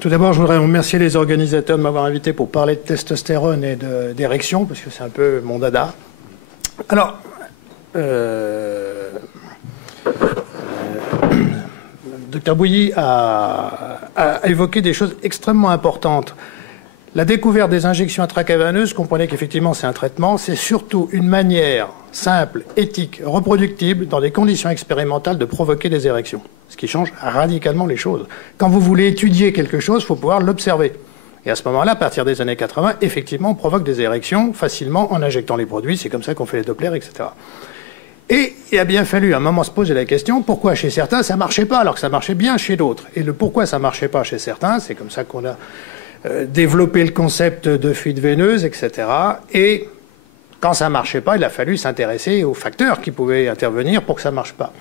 Tout d'abord, je voudrais remercier les organisateurs de m'avoir invité pour parler de testostérone et d'érection, parce que c'est un peu mon dada. Alors, Dr Bouilly a évoqué des choses extrêmement importantes. La découverte des injections intracaverneuses, comprenez qu'effectivement c'est un traitement, c'est surtout une manière simple, éthique, reproductible, dans des conditions expérimentales, de provoquer des érections. Ce qui change radicalement les choses. Quand vous voulez étudier quelque chose, il faut pouvoir l'observer. Et à ce moment-là, à partir des années 80, effectivement, on provoque des érections facilement en injectant les produits. C'est comme ça qu'on fait les Doppler, etc. Et il a bien fallu à un moment se poser la question, pourquoi chez certains ça ne marchait pas alors que ça marchait bien chez d'autres. Et le pourquoi ça ne marchait pas chez certains, c'est comme ça qu'on a développé le concept de fuite veineuse, etc. Et quand ça ne marchait pas, il a fallu s'intéresser aux facteurs qui pouvaient intervenir pour que ça ne marche pas.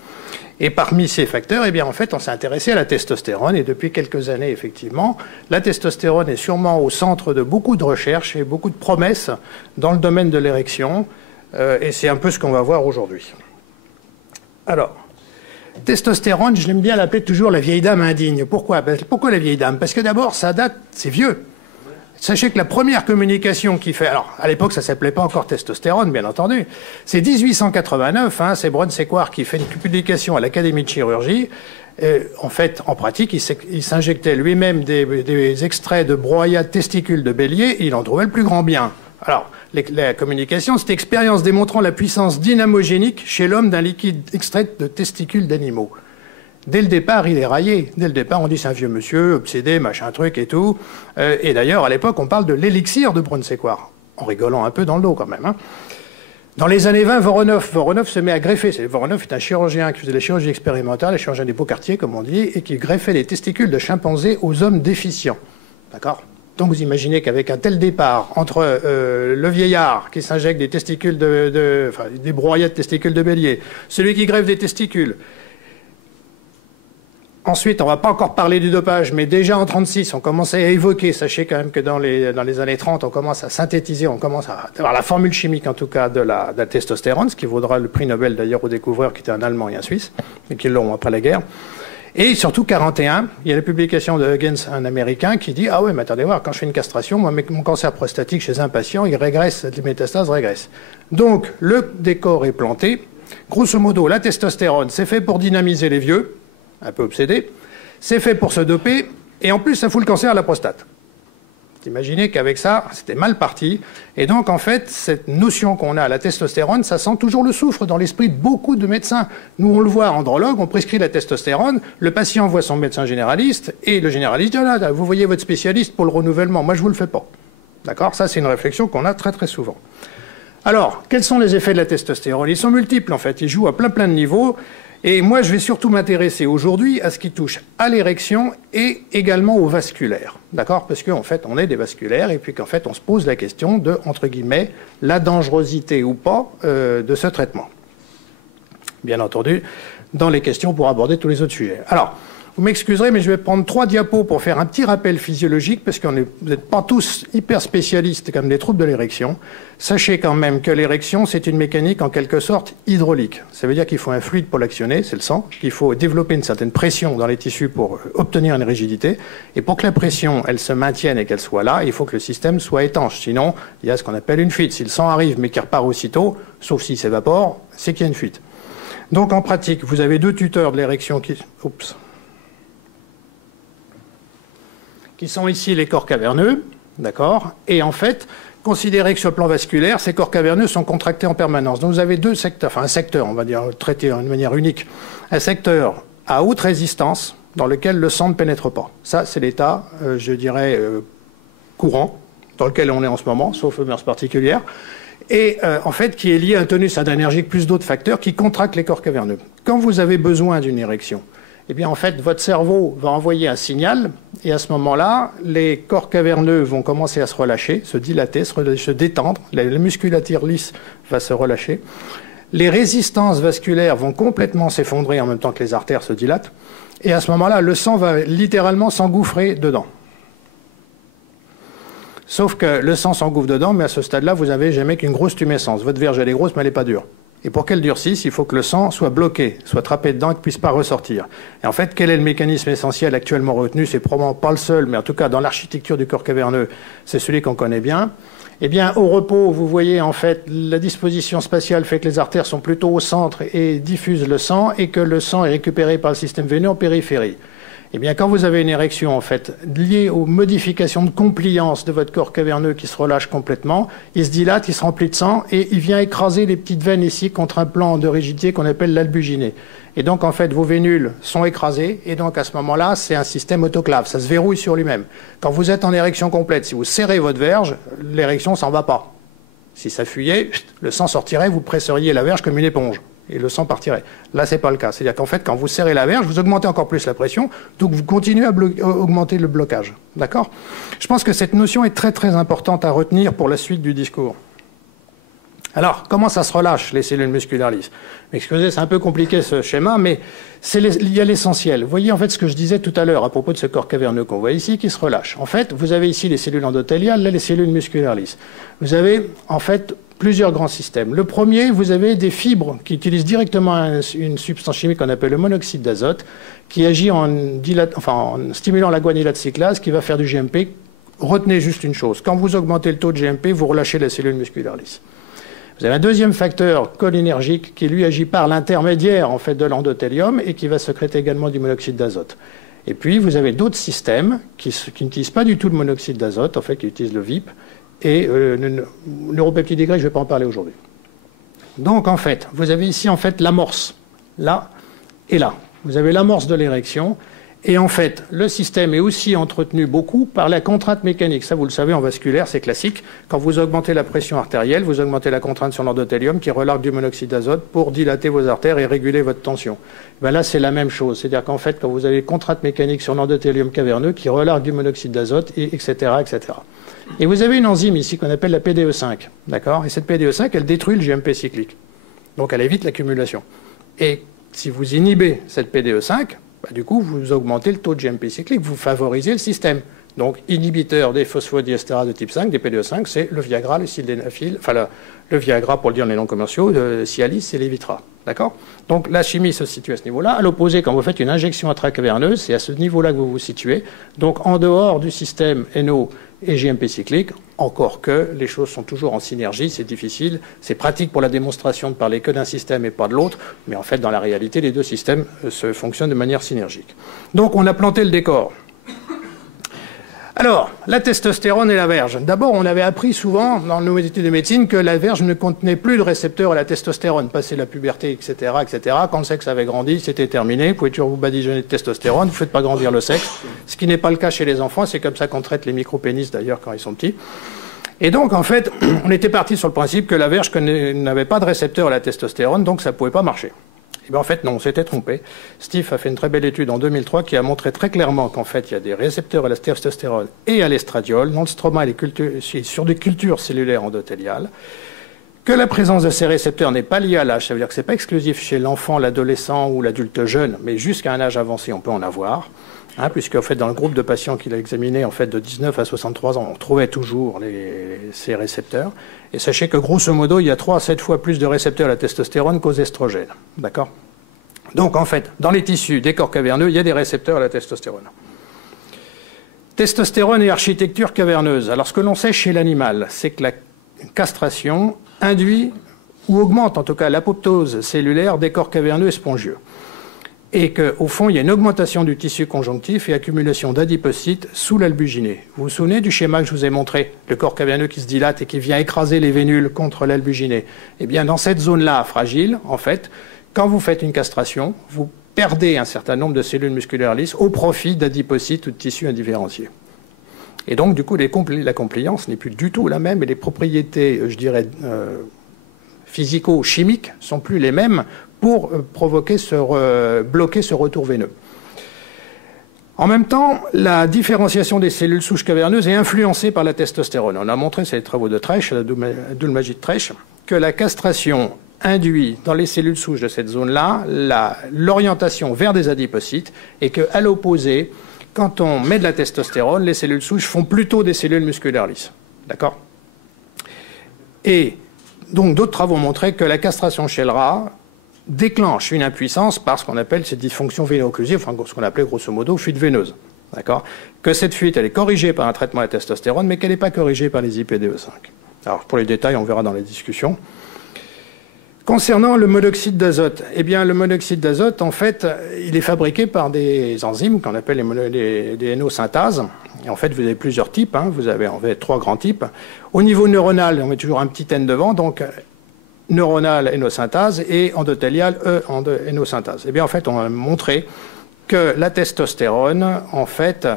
Et parmi ces facteurs, eh bien, en fait, on s'est intéressé à la testostérone. Et depuis quelques années, effectivement, la testostérone est sûrement au centre de beaucoup de recherches et beaucoup de promesses dans le domaine de l'érection. Et c'est un peu ce qu'on va voir aujourd'hui. Alors, testostérone, je l'aime bien l'appeler toujours la vieille dame indigne. Pourquoi? Pourquoi la vieille dame? Parce que d'abord, ça date, c'est vieux. Sachez que la première communication qui fait... Alors, à l'époque, ça ne s'appelait pas encore testostérone, bien entendu. C'est 1889, hein, c'est Brun Sequard qui fait une publication à l'Académie de chirurgie. En fait, en pratique, il s'injectait lui-même des extraits de broyat de testicules de bélier et il en trouvait le plus grand bien. Alors, la communication, c'est expérience démontrant la puissance dynamogénique chez l'homme d'un liquide extrait de testicules d'animaux. Dès le départ, il est raillé. Dès le départ, on dit c'est un vieux monsieur, obsédé, machin truc et tout. Et d'ailleurs, à l'époque, on parle de l'élixir de Brun Sequard, en rigolant un peu dans le dos quand même. Hein. Dans les années 20, Voronov se met à greffer. Voronov est un chirurgien qui faisait la chirurgie expérimentale, le chirurgien des beaux quartiers, comme on dit, et qui greffait les testicules de chimpanzés aux hommes déficients. D'accord ? Donc vous imaginez qu'avec un tel départ entre le vieillard qui s'injecte des testicules des broyats de testicules de bélier, celui qui greffe des testicules. Ensuite, on ne va pas encore parler du dopage, mais déjà en 1936, on commençait à évoquer, sachez quand même que dans les années 30, on commence à synthétiser, on commence à avoir la formule chimique en tout cas de la testostérone, ce qui vaudra le prix Nobel d'ailleurs aux découvreurs qui étaient un Allemand et un Suisse, et qui l'auront après la guerre. Et surtout, 1941, il y a la publication de Huggins, un Américain, qui dit « Ah ouais, mais attendez voir, quand je fais une castration, moi, mon cancer prostatique chez un patient, il régresse, les métastases régressent. » Donc, le décor est planté. Grosso modo, la testostérone, c'est fait pour dynamiser les vieux, un peu obsédés. C'est fait pour se doper, et en plus, ça fout le cancer à la prostate. Imaginez qu'avec ça, c'était mal parti. Et donc, en fait, cette notion qu'on a à la testostérone, ça sent toujours le soufre dans l'esprit de beaucoup de médecins. Nous, on le voit, andrologue, on prescrit la testostérone, le patient voit son médecin généraliste, et le généraliste dit, ah, là, vous voyez votre spécialiste pour le renouvellement, moi je vous le fais pas. D'accord? Ça, c'est une réflexion qu'on a très très souvent. Alors, quels sont les effets de la testostérone? Ils sont multiples, en fait, ils jouent à plein de niveaux. Et moi, je vais surtout m'intéresser aujourd'hui à ce qui touche à l'érection et également au vasculaire. D'accord? Parce qu'en fait, on est des vasculaires et puis qu'en fait, on se pose la question de, entre guillemets, la dangerosité ou pas de ce traitement. Bien entendu, dans les questions pour aborder tous les autres sujets. Alors, vous m'excuserez, mais je vais prendre 3 diapos pour faire un petit rappel physiologique, parce que vous n'êtes pas tous hyper spécialistes comme des troubles de l'érection. Sachez quand même que l'érection, c'est une mécanique en quelque sorte hydraulique. Ça veut dire qu'il faut un fluide pour l'actionner, c'est le sang, qu'il faut développer une certaine pression dans les tissus pour obtenir une rigidité. Et pour que la pression, elle se maintienne et qu'elle soit là, il faut que le système soit étanche. Sinon, il y a ce qu'on appelle une fuite. Si le sang arrive mais qu'il repart aussitôt, sauf s'il s'évapore, c'est qu'il y a une fuite. Donc en pratique, vous avez 2 tuteurs de l'érection qui sont ici les corps caverneux, d'accord? Et en fait, considérez que sur le plan vasculaire, ces corps caverneux sont contractés en permanence. Donc vous avez 2 secteurs, enfin un secteur, on va dire, traité d'une manière unique. Un secteur à haute résistance, dans lequel le sang ne pénètre pas. Ça, c'est l'état, je dirais, courant, dans lequel on est en ce moment, sauf aux mœurs particulières. Et en fait, qui est lié à un tonus adrénergique plus d'autres facteurs qui contractent les corps caverneux. Quand vous avez besoin d'une érection, eh bien, en fait, votre cerveau va envoyer un signal, et à ce moment-là, les corps caverneux vont commencer à se relâcher, se dilater, se détendre, la musculature lisse va se relâcher. Les résistances vasculaires vont complètement s'effondrer en même temps que les artères se dilatent, et à ce moment-là, le sang va littéralement s'engouffrer dedans. Sauf que le sang s'engouffre dedans, mais à ce stade-là, vous n'avez jamais qu'une grosse tumescence. Votre verge, elle est grosse, mais elle n'est pas dure. Et pour qu'elle durcisse, il faut que le sang soit bloqué, soit trappé dedans et ne puisse pas ressortir. Et en fait, quel est le mécanisme essentiel actuellement retenu? C'est probablement pas le seul, mais en tout cas dans l'architecture du corps caverneux, c'est celui qu'on connaît bien. Eh bien, au repos, vous voyez, en fait, la disposition spatiale fait que les artères sont plutôt au centre et diffusent le sang, et que le sang est récupéré par le système veineux en périphérie. Eh bien, quand vous avez une érection, en fait, liée aux modifications de compliance de votre corps caverneux qui se relâche complètement, il se dilate, il se remplit de sang, et il vient écraser les petites veines ici contre un plan de rigidité qu'on appelle l'albuginée. Et donc, en fait, vos vénules sont écrasées, et donc, à ce moment-là, c'est un système autoclave. Ça se verrouille sur lui-même. Quand vous êtes en érection complète, si vous serrez votre verge, l'érection s'en va pas. Si ça fuyait, le sang sortirait, vous presseriez la verge comme une éponge, et le sang partirait. Là, c'est pas le cas. C'est-à-dire qu'en fait, quand vous serrez la verge, vous augmentez encore plus la pression, donc vous continuez à augmenter le blocage. D'accord? Je pense que cette notion est très, très importante à retenir pour la suite du discours. Alors, comment ça se relâche, les cellules musculaires lisses? Excusez, c'est un peu compliqué ce schéma, mais il y a l'essentiel. Vous voyez en fait ce que je disais tout à l'heure à propos de ce corps caverneux qu'on voit ici qui se relâche. En fait, vous avez ici les cellules endothéliales, là les cellules musculaires lisses. Vous avez en fait plusieurs grands systèmes. Le premier, vous avez des fibres qui utilisent directement une substance chimique qu'on appelle le monoxyde d'azote, qui agit en stimulant la guanylate cyclase, qui va faire du GMP. Retenez juste une chose, quand vous augmentez le taux de GMP, vous relâchez la cellule musculaire lisse. Vous avez un deuxième facteur cholinergique qui, lui, agit par l'intermédiaire en fait, de l'endothélium et qui va sécréter également du monoxyde d'azote. Et puis, vous avez d'autres systèmes qui n'utilisent pas du tout le monoxyde d'azote, en fait, qui utilisent le VIP, et le neuropeptide Y, je ne vais pas en parler aujourd'hui. Donc, en fait, vous avez ici, en fait, l'amorce, là et là. Vous avez l'amorce de l'érection. Et en fait, le système est aussi entretenu beaucoup par la contrainte mécanique. Ça, vous le savez, en vasculaire, c'est classique. Quand vous augmentez la pression artérielle, vous augmentez la contrainte sur l'endothélium qui relargue du monoxyde d'azote pour dilater vos artères et réguler votre tension. Ben là, c'est la même chose. C'est-à-dire qu'en fait, quand vous avez contrainte mécanique sur l'endothélium caverneux qui relargue du monoxyde d'azote, etc., etc. Et vous avez une enzyme ici qu'on appelle la PDE5. D'accord? Et cette PDE5, elle détruit le GMP cyclique. Donc, elle évite l'accumulation. Et si vous inhibez cette PDE5, du coup, vous augmentez le taux de GMP cyclique, vous favorisez le système. Donc, inhibiteur des phosphodiestérases de type 5, des PDE5, c'est le Viagra, le sildenafil, le Viagra pour le dire les noms commerciaux, le Cialis et l'Evitra. D'accord? Donc, la chimie se situe à ce niveau-là. À l'opposé, quand vous faites une injection intracaverneuse, c'est à ce niveau-là que vous vous situez. Donc, en dehors du système NO et GMP cyclique, encore que les choses sont toujours en synergie, c'est difficile, c'est pratique pour la démonstration de parler que d'un système et pas de l'autre, mais en fait, dans la réalité, les deux systèmes fonctionnent de manière synergique. Donc, on a planté le décor. Alors, la testostérone et la verge. D'abord, on avait appris souvent, dans nos études de médecine, que la verge ne contenait plus de récepteurs à la testostérone. Passé la puberté, etc., etc., quand le sexe avait grandi, c'était terminé. Vous pouvez toujours vous badigeonner de testostérone, vous ne faites pas grandir le sexe. Ce qui n'est pas le cas chez les enfants, c'est comme ça qu'on traite les micro-pénis, d'ailleurs, quand ils sont petits. Et donc, en fait, on était parti sur le principe que la verge n'avait pas de récepteur à la testostérone, donc ça ne pouvait pas marcher. Et bien, en fait, non, on s'était trompé. Steve a fait une très belle étude en 2003 qui a montré très clairement qu'en fait, il y a des récepteurs à la testostérone et à l'estradiol dans le stroma et sur des cultures cellulaires endothéliales, que la présence de ces récepteurs n'est pas liée à l'âge. Ça veut dire que ce n'est pas exclusif chez l'enfant, l'adolescent ou l'adulte jeune, mais jusqu'à un âge avancé, on peut en avoir. Puisque en fait, dans le groupe de patients qu'il a examiné en fait, de 19 à 63 ans, on trouvait toujours ces récepteurs. Et sachez que grosso modo, il y a 3 à 7 fois plus de récepteurs à la testostérone qu'aux estrogènes. D'accord? Donc en fait, dans les tissus des corps caverneux, il y a des récepteurs à la testostérone. Testostérone et architecture caverneuse. Alors ce que l'on sait chez l'animal, c'est que la castration induit ou augmente en tout cas l'apoptose cellulaire des corps caverneux et spongieux. Et qu'au fond, il y a une augmentation du tissu conjonctif et accumulation d'adipocytes sous l'albuginée. Vous vous souvenez du schéma que je vous ai montré, le corps caverneux qui se dilate et qui vient écraser les vénules contre l'albuginée? Eh bien, dans cette zone-là fragile, en fait, quand vous faites une castration, vous perdez un certain nombre de cellules musculaires lisses au profit d'adipocytes ou de tissus indifférenciés. Et donc, du coup, la compliance n'est plus du tout la même et les propriétés, je dirais, physico-chimiques sont plus les mêmes pour bloquer ce retour veineux. En même temps, la différenciation des cellules souches caverneuses est influencée par la testostérone. On a montré, c'est les travaux de Tresch, la Abdul-Majid Tresch, que la castration induit dans les cellules souches de cette zone-là l'orientation vers des adipocytes et qu'à l'opposé, quand on met de la testostérone, les cellules souches font plutôt des cellules musculaires lisses. D'accord? Et donc d'autres travaux ont montré que la castration chez le rat déclenche une impuissance par ce qu'on appelle cette dysfonction véno-occlusive, enfin ce qu'on appelait grosso modo fuite veineuse. D'accord ? Que cette fuite, elle est corrigée par un traitement à la testostérone, mais qu'elle n'est pas corrigée par les IPDE5. Alors, pour les détails, on verra dans la discussion. Concernant le monoxyde d'azote, eh bien, le monoxyde d'azote, en fait, il est fabriqué par des enzymes qu'on appelle les NO-synthases. Et en fait, vous avez plusieurs types. Hein. Vous avez en fait 3 grands types. Au niveau neuronal, on met toujours un petit N devant, donc neuronal NO-synthase et endothélial NO-synthase. Eh bien, en fait, on a montré que la testostérone, en fait,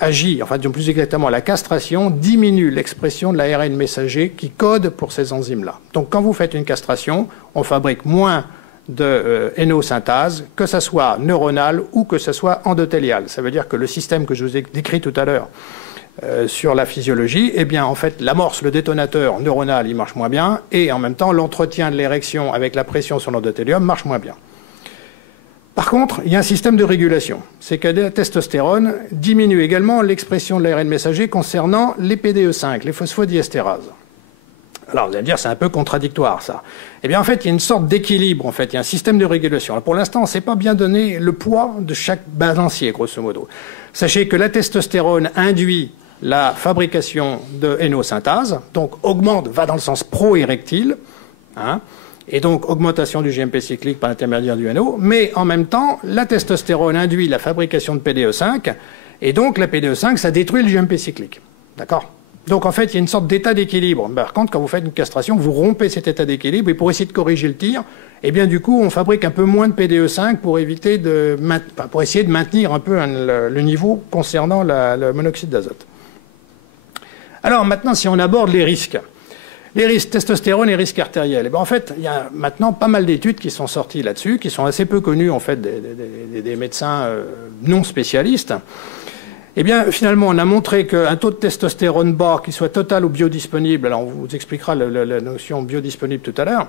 agit, enfin, plus exactement, la castration diminue l'expression de l'ARN messager qui code pour ces enzymes-là. Donc, quand vous faites une castration, on fabrique moins de NO-synthase, que ce soit neuronal ou que ce soit endothélial. Ça veut dire que le système que je vous ai décrit tout à l'heure sur la physiologie, eh bien, en fait, l'amorce, le détonateur neuronal, il marche moins bien, et en même temps, l'entretien de l'érection avec la pression sur l'endothélium marche moins bien. Par contre, il y a un système de régulation. C'est que la testostérone diminue également l'expression de l'ARN messager concernant les PDE5, les phosphodiestérases. Alors, vous allez me dire, c'est un peu contradictoire, ça. Eh bien, en fait, il y a une sorte d'équilibre, en fait. Il y a un système de régulation. Alors, pour l'instant, on ne sait pas bien donner le poids de chaque balancier, grosso modo. Sachez que la testostérone induit la fabrication de NO-synthase, donc augmente, va dans le sens pro-érectile, hein, et donc augmentation du GMP cyclique par l'intermédiaire du NO, mais en même temps, la testostérone induit la fabrication de PDE5, et donc la PDE5, ça détruit le GMP cyclique. D'accord ? Donc en fait, il y a une sorte d'état d'équilibre. Par contre, quand vous faites une castration, vous rompez cet état d'équilibre, et pour essayer de corriger le tir, eh bien du coup, on fabrique un peu moins de PDE5 pour éviter pour essayer de maintenir un peu le niveau concernant le monoxyde d'azote. Alors maintenant, si on aborde les risques. Les risques testostérone et risques artériels. Et bien, en fait, il y a maintenant pas mal d'études qui sont sorties là-dessus, qui sont assez peu connues en fait des médecins non spécialistes. Eh bien, finalement, on a montré qu'un taux de testostérone bas, qu'il soit total ou biodisponible, alors on vous expliquera la notion biodisponible tout à l'heure,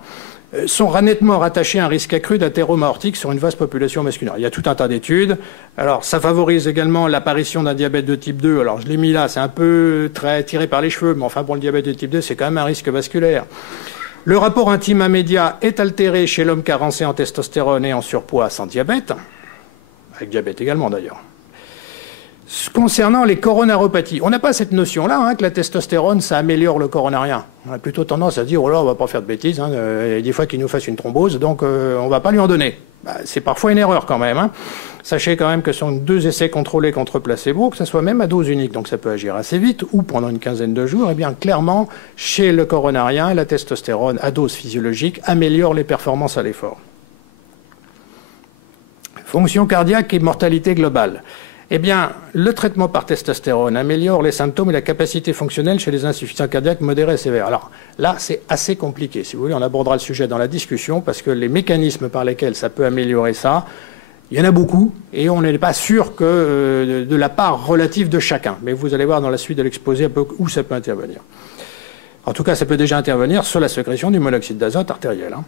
sont nettement rattachés à un risque accru d'athérome aortique sur une vaste population masculine. Il y a tout un tas d'études. Alors, ça favorise également l'apparition d'un diabète de type 2. Alors, je l'ai mis là, c'est un peu très tiré par les cheveux, mais enfin, pour le diabète de type 2, c'est quand même un risque vasculaire. Le rapport intime immédiat est altéré chez l'homme carencé en testostérone et en surpoids sans diabète, avec diabète également d'ailleurs. Concernant les coronaropathies, on n'a pas cette notion-là, hein, que la testostérone, ça améliore le coronarien. On a plutôt tendance à se dire, oh là, on va pas faire de bêtises, hein, des fois qu'il nous fasse une thrombose, donc on va pas lui en donner. Bah, c'est parfois une erreur quand même. Hein. Sachez quand même que ce sont 2 essais contrôlés contre placebo, que ce soit même à dose unique, donc ça peut agir assez vite, ou pendant une quinzaine de jours. Eh bien, clairement, chez le coronarien, la testostérone à dose physiologique améliore les performances à l'effort. Fonction cardiaque et mortalité globale. Eh bien, le traitement par testostérone améliore les symptômes et la capacité fonctionnelle chez les insuffisants cardiaques modérés et sévères. Alors là, c'est assez compliqué. Si vous voulez, on abordera le sujet dans la discussion parce que les mécanismes par lesquels ça peut améliorer ça, il y en a beaucoup et on n'est pas sûr que de la part relative de chacun. Mais vous allez voir dans la suite de l'exposé un peu où ça peut intervenir. En tout cas, ça peut déjà intervenir sur la sécrétion du monoxyde d'azote artériel. Hein.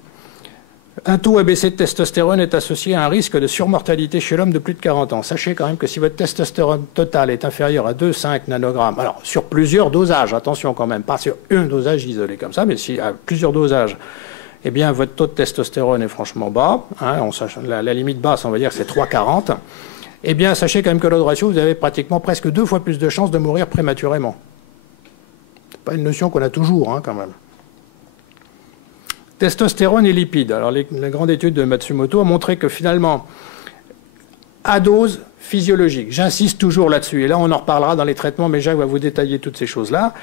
Un taux abaissé de testostérone est associé à un risque de surmortalité chez l'homme de plus de 40 ans. Sachez quand même que si votre testostérone total est inférieur à 2,5 nanogrammes, alors sur plusieurs dosages, attention quand même, pas sur un dosage isolé comme ça, mais si à plusieurs dosages, eh bien votre taux de testostérone est franchement bas, hein, la limite basse, on va dire, c'est 3,40, eh bien sachez quand même que l'odds ratio, vous avez pratiquement presque 2 fois plus de chances de mourir prématurément. C'est pas une notion qu'on a toujours, hein, quand même. Testostérone et lipides. Alors, la grande étude de Matsumoto a montré que finalement, à dose physiologique, j'insiste toujours là-dessus, et là on en reparlera dans les traitements, mais Jacques va vous détailler toutes ces choses-là.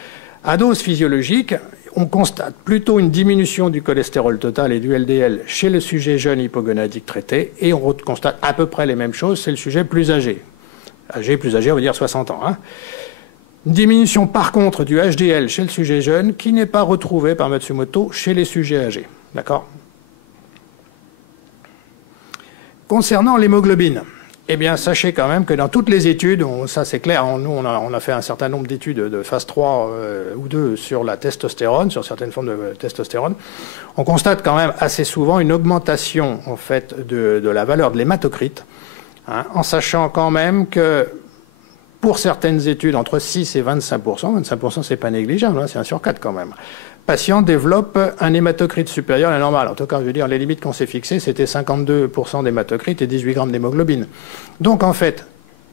À dose physiologique, on constate plutôt une diminution du cholestérol total et du LDL chez le sujet jeune hypogonadique traité, et on constate à peu près les mêmes choses, c'est le sujet plus âgé. Plus âgé, on va dire 60 ans. Hein. Une diminution par contre du HDL chez le sujet jeune qui n'est pas retrouvée par Matsumoto chez les sujets âgés. D'accord ? Concernant l'hémoglobine, eh bien sachez quand même que dans toutes les études, ça c'est clair, nous on a fait un certain nombre d'études de phase 3 ou 2 sur la testostérone, sur certaines formes de testostérone, on constate quand même assez souvent une augmentation en fait de la valeur de l'hématocrite, hein, en sachant quand même que pour certaines études, entre 6 et 25%, 25% c'est pas négligeable, hein, c'est 1 sur 4 quand même, patients développent un hématocrite supérieur à la normale. En tout cas, je veux dire, les limites qu'on s'est fixées, c'était 52% d'hématocrite et 18 grammes d'hémoglobine. Donc en fait,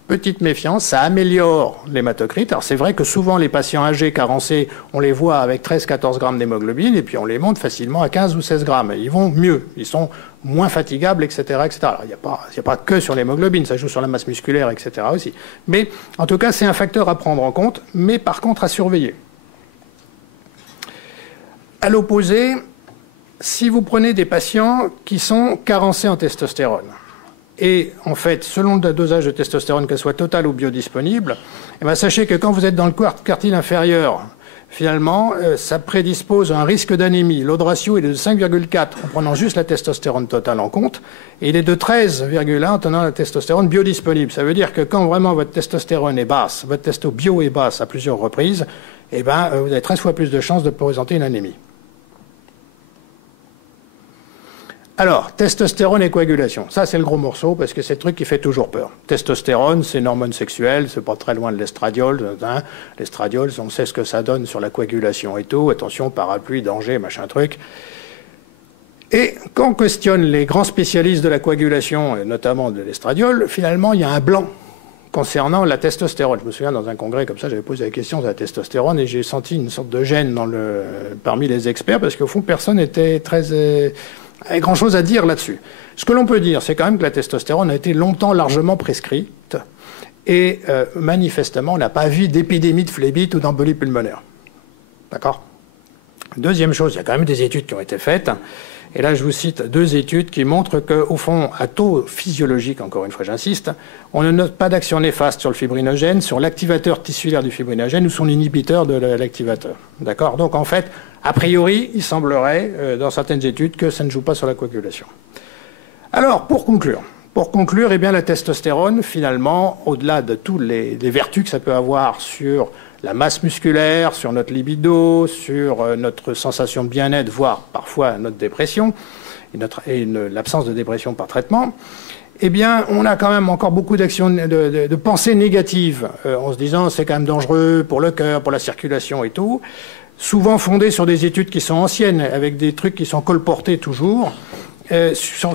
petite méfiance, ça améliore l'hématocrite. Alors c'est vrai que souvent les patients âgés, carencés, on les voit avec 13-14 grammes d'hémoglobine et puis on les monte facilement à 15 ou 16 grammes. Ils vont mieux, ils sont moins fatigables, etc. etc. Alors il n'y a pas que sur l'hémoglobine, ça joue sur la masse musculaire, etc. aussi. Mais en tout cas, c'est un facteur à prendre en compte, mais par contre à surveiller. À l'opposé, si vous prenez des patients qui sont carencés en testostérone, et en fait, selon le dosage de testostérone, qu'elle soit totale ou biodisponible, eh bien, sachez que quand vous êtes dans le quartile inférieur, finalement, ça prédispose à un risque d'anémie. L'odd ratio est de 5,4 en prenant juste la testostérone totale en compte, et il est de 13,1 en tenant la testostérone biodisponible. Ça veut dire que quand vraiment votre testostérone est basse, votre testo bio est basse à plusieurs reprises, eh bien, vous avez 13 fois plus de chances de présenter une anémie. Alors, testostérone et coagulation. Ça, c'est le gros morceau parce que c'est le truc qui fait toujours peur. Testostérone, c'est une hormone sexuelle, c'est pas très loin de l'estradiol. Hein. L'estradiol, on sait ce que ça donne sur la coagulation et tout. Attention, parapluie, danger, machin truc. Et quand on questionne les grands spécialistes de la coagulation, et notamment de l'estradiol, finalement, il y a un blanc concernant la testostérone. Je me souviens, dans un congrès comme ça, j'avais posé la question de la testostérone et j'ai senti une sorte de gêne parmi les experts parce qu'au fond, personne n'était très... Il y a grand-chose à dire là-dessus. Ce que l'on peut dire, c'est quand même que la testostérone a été longtemps largement prescrite et manifestement, on n'a pas vu d'épidémie de phlébite ou d'embolie pulmonaire. D'accord ? Deuxième chose, il y a quand même des études qui ont été faites. Et là, je vous cite 2 études qui montrent qu'au fond, à taux physiologique, encore une fois j'insiste, on ne note pas d'action néfaste sur le fibrinogène, sur l'activateur tissulaire du fibrinogène ou son inhibiteur de l'activateur. D'accord ? Donc en fait, a priori, il semblerait, dans certaines études, que ça ne joue pas sur la coagulation. Alors, pour conclure, eh bien, la testostérone, finalement, au-delà de toutes les vertus que ça peut avoir sur la masse musculaire, sur notre libido, sur notre sensation de bien-être, voire parfois notre dépression, et l'absence de dépression par traitement, eh bien, on a quand même encore beaucoup d'actions de pensées négatives, en se disant c'est quand même dangereux pour le cœur, pour la circulation et tout, souvent fondées sur des études qui sont anciennes, avec des trucs qui sont colportés toujours,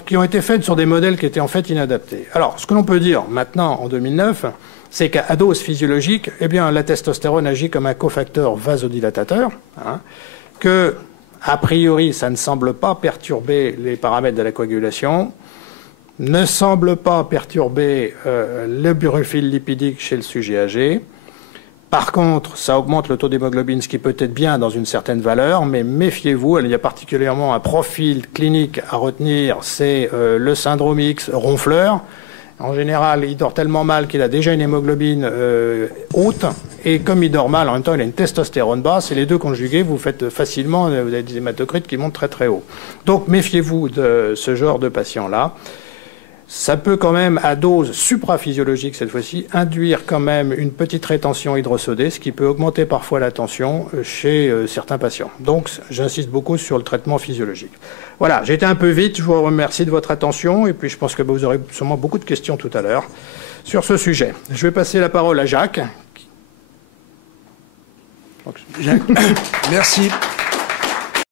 qui ont été faites sur des modèles qui étaient en fait inadaptés. Alors, ce que l'on peut dire maintenant, en 2009, c'est qu'à dose physiologique, eh bien, la testostérone agit comme un cofacteur vasodilatateur, hein, que, a priori, ça ne semble pas perturber les paramètres de la coagulation, ne semble pas perturber le profil lipidique chez le sujet âgé. Par contre, ça augmente le taux d'hémoglobine, ce qui peut être bien dans une certaine valeur, mais méfiez-vous, il y a particulièrement un profil clinique à retenir, c'est le syndrome X ronfleur. En général, il dort tellement mal qu'il a déjà une hémoglobine haute, et comme il dort mal, en même temps, il a une testostérone basse, et les deux conjugués, vous faites facilement, vous avez des hématocrites qui montent très très haut. Donc, méfiez-vous de ce genre de patient-là. Ça peut quand même, à dose supraphysiologique cette fois-ci, induire quand même une petite rétention hydrosodée, ce qui peut augmenter parfois la tension chez certains patients. Donc, j'insiste beaucoup sur le traitement physiologique. Voilà, j'ai été un peu vite, je vous remercie de votre attention, et puis je pense que vous aurez sûrement beaucoup de questions tout à l'heure sur ce sujet. Je vais passer la parole à Jacques. Merci.